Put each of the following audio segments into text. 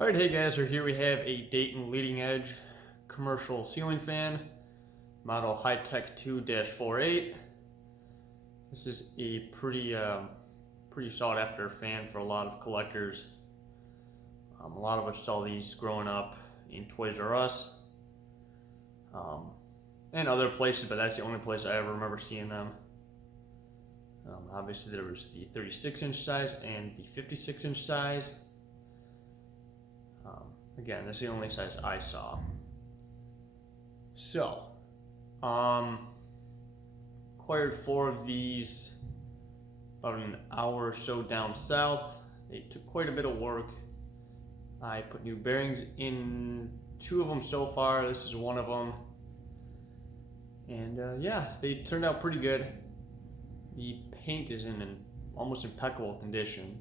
Alright, hey guys, so here we have a Dayton leading edge commercial ceiling fan, model High-Tech 2-48. This is a pretty sought after fan for a lot of collectors. A lot of us saw these growing up in Toys R Us and other places, but that's the only place I ever remember seeing them. Obviously there was the 36-inch size and the 56-inch size. Again, that's the only size I saw. So, acquired 4 of these about an hour or so down south. They took quite a bit of work. I put new bearings in 2 of them so far. This is one of them. And yeah, they turned out pretty good. The paint is in an almost impeccable condition.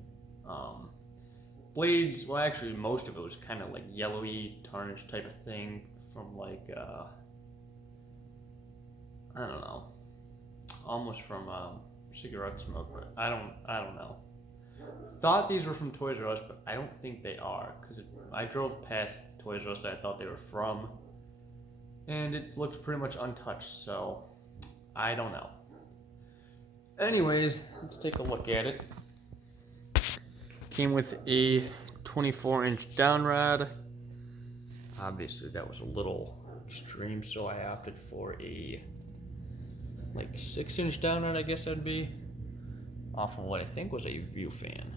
Blades, well actually most of it was kind of like yellowy, tarnished type of thing from like, I don't know, almost from cigarette smoke, but I don't know. Thought these were from Toys R Us, but I don't think they are, because I drove past Toys R Us that I thought they were from, and it looked pretty much untouched, so I don't know. Anyways, let's take a look at it. Came with a 24-inch down rod. Obviously that was a little extreme, so I opted for a like 6-inch down rod, I guess that'd be, off of what I think was a view fan.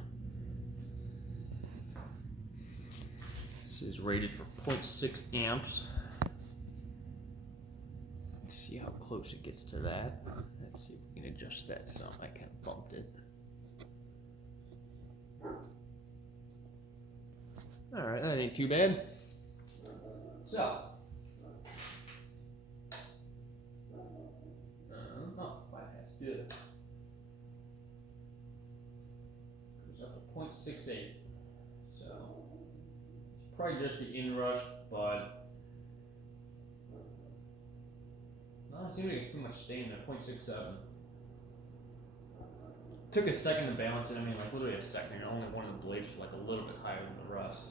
This is rated for 0.6 amps. Let's see how close it gets to that. Let's see if we can adjust that some. I kind of bumped it. Alright, that ain't too bad. So, bypass, good. Goes up to 0.68. So, it's probably just the inrush, but no, it seems like it's pretty much staying at 0.67. Took a second to balance it. I mean, like literally a second. Only one of the blades was like a little bit higher than the rest.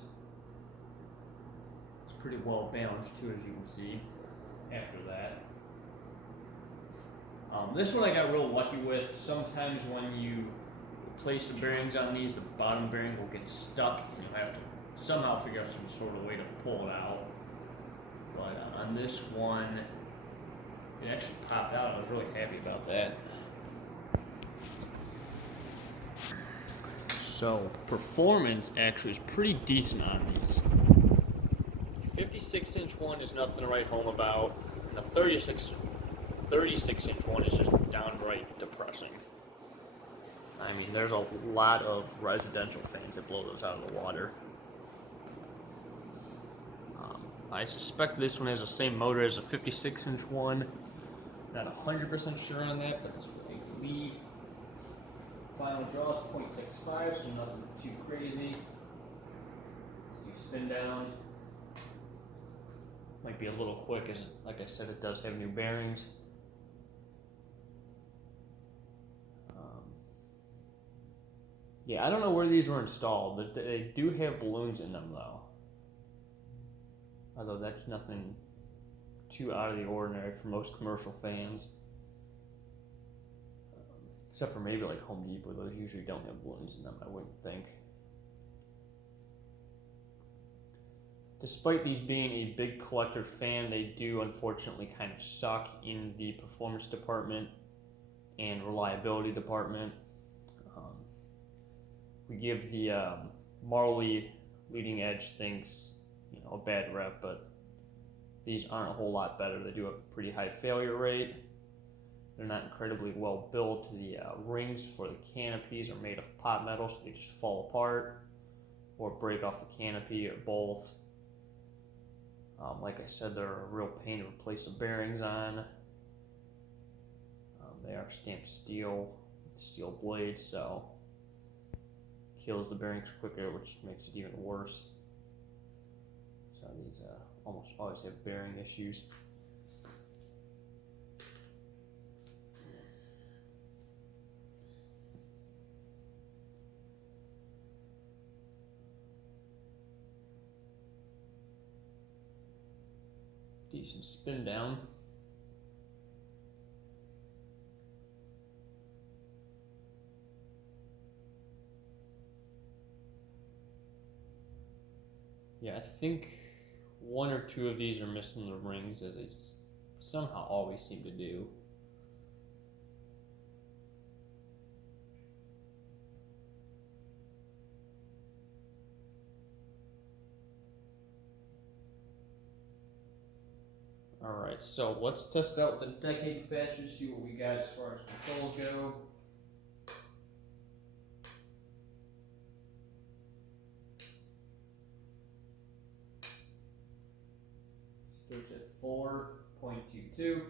It's pretty well balanced too, as you can see. After that, this one I got real lucky with. Sometimes when you place the bearings on these, the bottom bearing will get stuck, and you'll have to somehow figure out some sort of way to pull it out. But on this one, it actually popped out. I was really happy about that. So performance actually is pretty decent on these. The 56-inch one is nothing to write home about, and the 36-inch one is just downright depressing. I mean, there's a lot of residential fans that blow those out of the water. I suspect this one has the same motor as a 56-inch one. Not 100% sure on that, but that's what I believe. Final draw is 0.65, so nothing too crazy. Let's do spin down. Might be a little quick, as like I said, it does have new bearings. Yeah, I don't know where these were installed, but they do have balloons in them though. Although that's nothing too out of the ordinary for most commercial fans. Except for maybe like Home Depot, those usually don't have balloons in them, I wouldn't think. Despite these being a big collector fan, they do unfortunately kind of suck in the performance department and reliability department. We give the Marley leading edge things, a bad rep, but these aren't a whole lot better. They do have a pretty high failure rate. They're not incredibly well built. The rings for the canopies are made of pot metal, so they just fall apart or break off the canopy, or both. Like I said, they're a real pain to replace the bearings on. They are stamped steel with steel blades, so kills the bearings quicker, which makes it even worse. So these almost always have bearing issues. decent spin down. Yeah, I think one or two of these are missing the rings, as they somehow always seem to do. Alright, so let's test out the decade capacitors, see what we got as far as controls go. Starts at 4.22.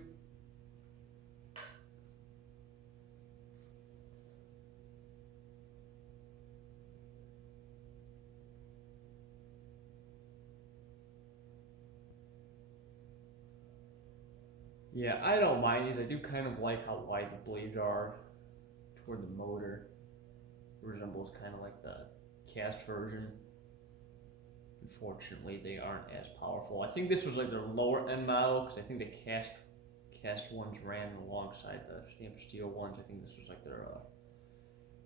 Yeah, I don't mind these. I do kind of like how wide the blades are toward the motor. It resembles kind of like the cast version. Unfortunately, they aren't as powerful. I think this was like their lower end model, because I think the cast ones ran alongside the stainless steel ones. I think this was like their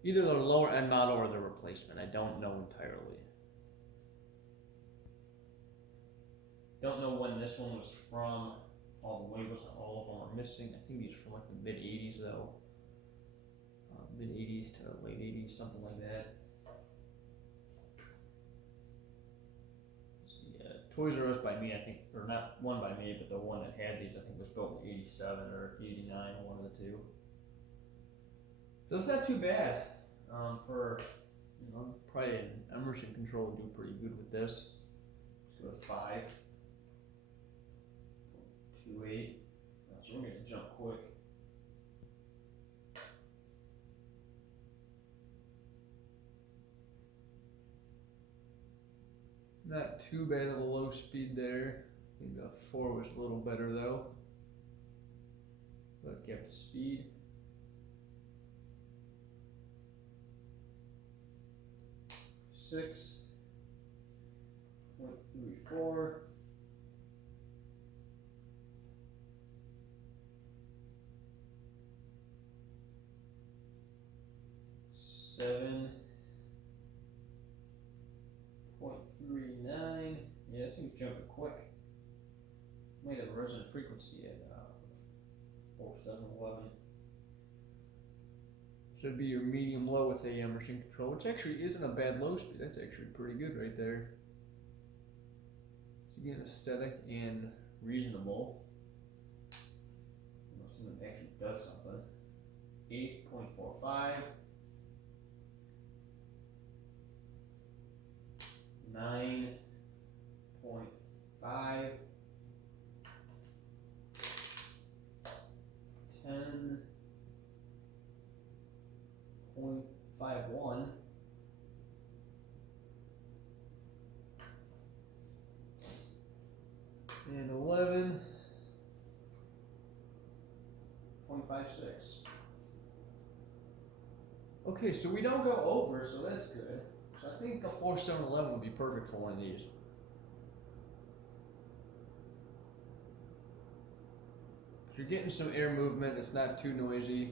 either their lower end model or their replacement. I don't know entirely. Don't know when this one was from. All the labels on all of them are missing. I think these are from like the mid 80s though. Mid 80s to late 80s, something like that. Toys R Us by me, I think, or not one by me, but the one that had these, I think, was built in 87 or 89, one of the two. So it's not too bad for, probably an Emerson control would do pretty good with this. Let's go with 5. 2.8. So we're going to jump quick. Not too bad of a low speed there. I think the 4 was a little better though. But kept the speed. Six. 0.34. 7.39. Yeah, this thing's jumping quick. Might have a resonant frequency at 4711. Should be your medium low with a Emerson control, which actually isn't a bad low speed. That's actually pretty good right there. So again, aesthetic and reasonable. Something that actually does something. 8.45. 9.5. 10.51. And 11.56. Okay, so we don't go over, so that's good. So I think a 4711 would be perfect for one of these. You're getting some air movement, it's not too noisy.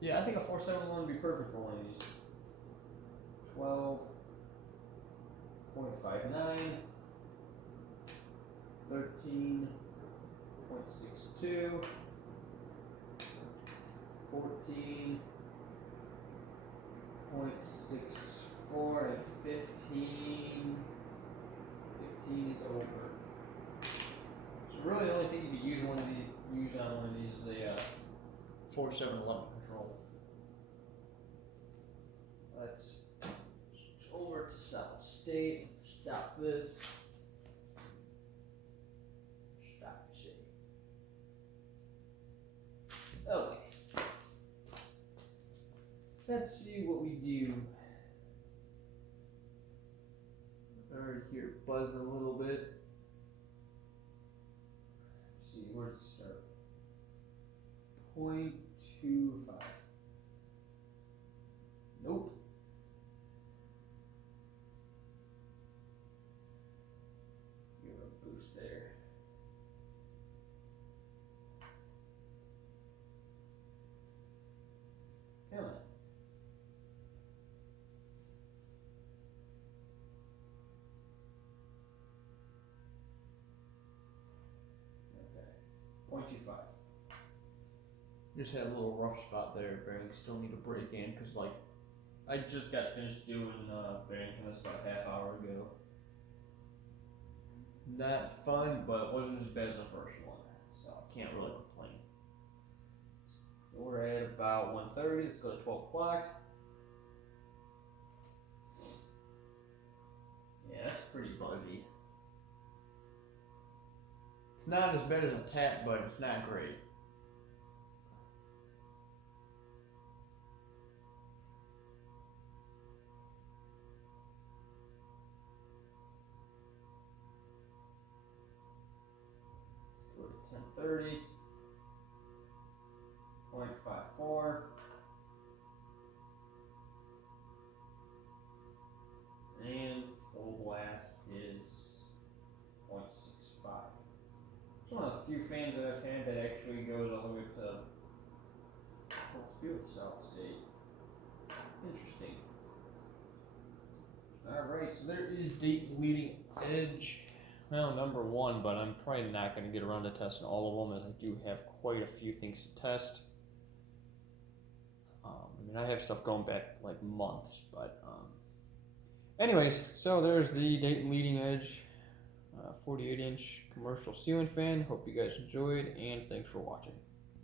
Yeah, I think a 4711 would be perfect for one of these. 12.59. 13.62. 14.64 and 15. 15 is over. So really, the only thing you could use on one of these is a 4711 control. Let's switch over to solid state. Stop this. Stop state. Okay. Let's see what we do. Alright, here buzzing a little bit. Let's see, where's it start? 0.25. Nope. You're a boost there. Killing it. Okay. 0.25. Just had a little rough spot there, bearing. Still need to break in because, like, I just got finished doing bearing tennis about a half hour ago. Not fun, but it wasn't as bad as the first one, so I can't really complain. So we're at about 1:30. Let's go to 12 o'clock. Yeah, that's pretty buzzy. It's not as bad as a tap, but it's not great. Let's go to 10:30. 0.54. And full blast is 0.65. It's one of the few fans that I've had that actually goes all the way to full speed with South State. Interesting. Alright, so there is Dayton leading edge. Well, number one, but I'm probably not going to get around to testing all of them as I do have quite a few things to test. I mean, I have stuff going back like months, but anyways, so there's the Dayton leading edge 48-inch commercial ceiling fan. Hope you guys enjoyed, and thanks for watching.